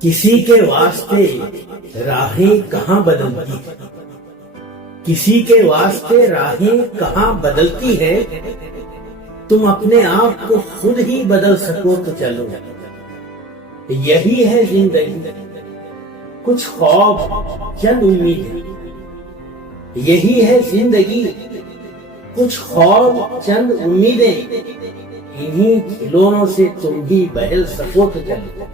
किसी के वास्ते राहें कहाँ बदलती है, किसी के वास्ते राहें कहाँ बदलती है। तुम अपने आप को खुद ही बदल सको तो चलो। यही है जिंदगी, कुछ ख्वाब चंद उम्मीदें। यही है जिंदगी, कुछ ख्वाब चंद उम्मीदें। इन्हीं खिलौनों से तुम भी बहल सको तो चलो।